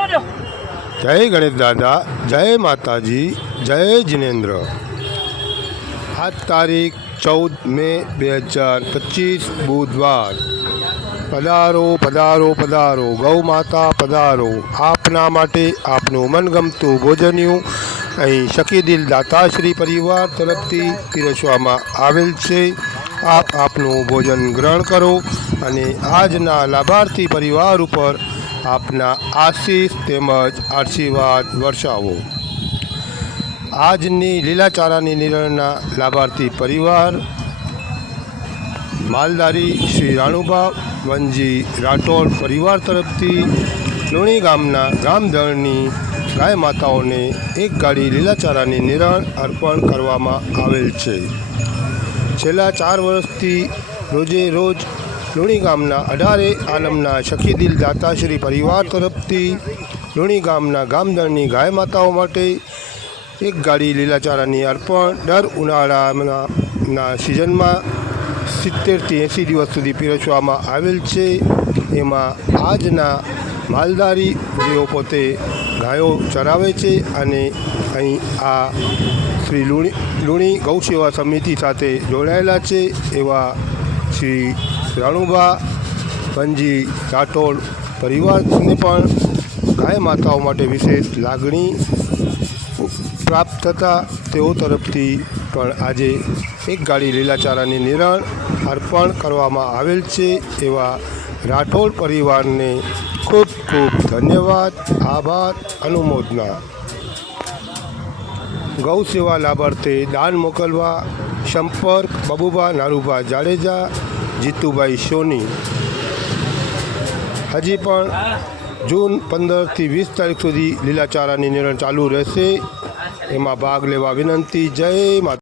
જય ગણેશ દાદા, જય માતાજી, જય જિનેન્દ્ર. આજ તારીખ ચૌદ મે બે હજાર પચીસ બુધવાર. પધારો પધારો પધારો. ગૌ માતા, પધારો. આપના માટે આપનું મનગમતું ભોજન્યું અહીં શકીદિલ દાતાશ્રી પરિવાર તરફથી પીરસવામાં આવેલ છે. આપ આપનું ભોજન ગ્રહણ કરો અને આજના લાભાર્થી પરિવાર ઉપર આપના આશીષ તેમજ આશીર્વાદ વર્ષાવો. આજની લીલાચારાની નિર્ણયના લાભાર્થી પરિવાર, માલદારી શ્રી રાણુબા વનજી રાઠોડ પરિવાર તરફથી લુણી ગામના ગામધણની ગાય માતાઓને એક ગાડી લીલાચારાની નિરણ અર્પણ કરવામાં આવેલ છે. છેલ્લા ચાર વર્ષથી રોજે રોજ લુણી ગામના અઢારે આલમના શખીદિલ દાતાશ્રી પરિવાર તરફથી લુણી ગામના ગામદળની ગાય માતાઓ માટે એક ગાડી લીલાચારાની અર્પણ દર ઉનાળાના સિઝનમાં સિત્તેરથી એંસી દિવસ સુધી પીરસવામાં આવેલ છે. એમાં આજના માલધારી જેઓ પોતે ગાયો ચરાવે છે અને અહીં આ શ્રી લુણી લુણી ગૌસેવા સમિતિ સાથે જોડાયેલા છે એવા શ્રી રાણુબા, પંજી, રાઠોડ પરિવારને પણ ગાય માતાઓ માટે વિશેષ લાગણી પ્રાપ્ત થતાં તેઓ તરફથી પણ આજે એક ગાડી લીલાચારાની નિરણ અર્પણ કરવામાં આવેલ છે એવા રાઠોડ પરિવારને ખૂબ ખૂબ ધન્યવાદ, આભાર, અનુમોદના. ગૌ સેવા લાભાર્થે દાન મોકલવા સંપર્ક બબુભા નારુભા જાડેજા જીતુભાઈ સોની. હજી પણ જૂન પંદરથી વીસ તારીખ સુધી લીલાચારાની નિર્ણય ચાલુ રહેશે. એમાં ભાગ લેવા વિનંતી. જય માતા